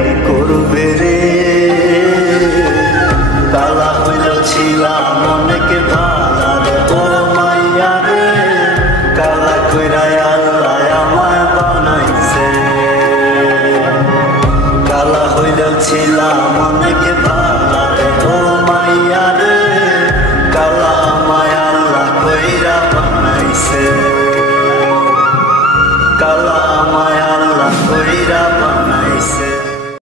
একদিন করবে রে। কালা হইল ছিলাম অনেক ভালা রে ও মাইয়া রে, কালা কইরাই আল্লাহ আমায় বানাইছে। কালা হইল ছিলাম অনেক ভালা রে ও মাইয়া রে, কালা আমায় আল্লাহ কইরা বানাইছে। কালা আমায় আল্লাহ কইরা বানাইছে।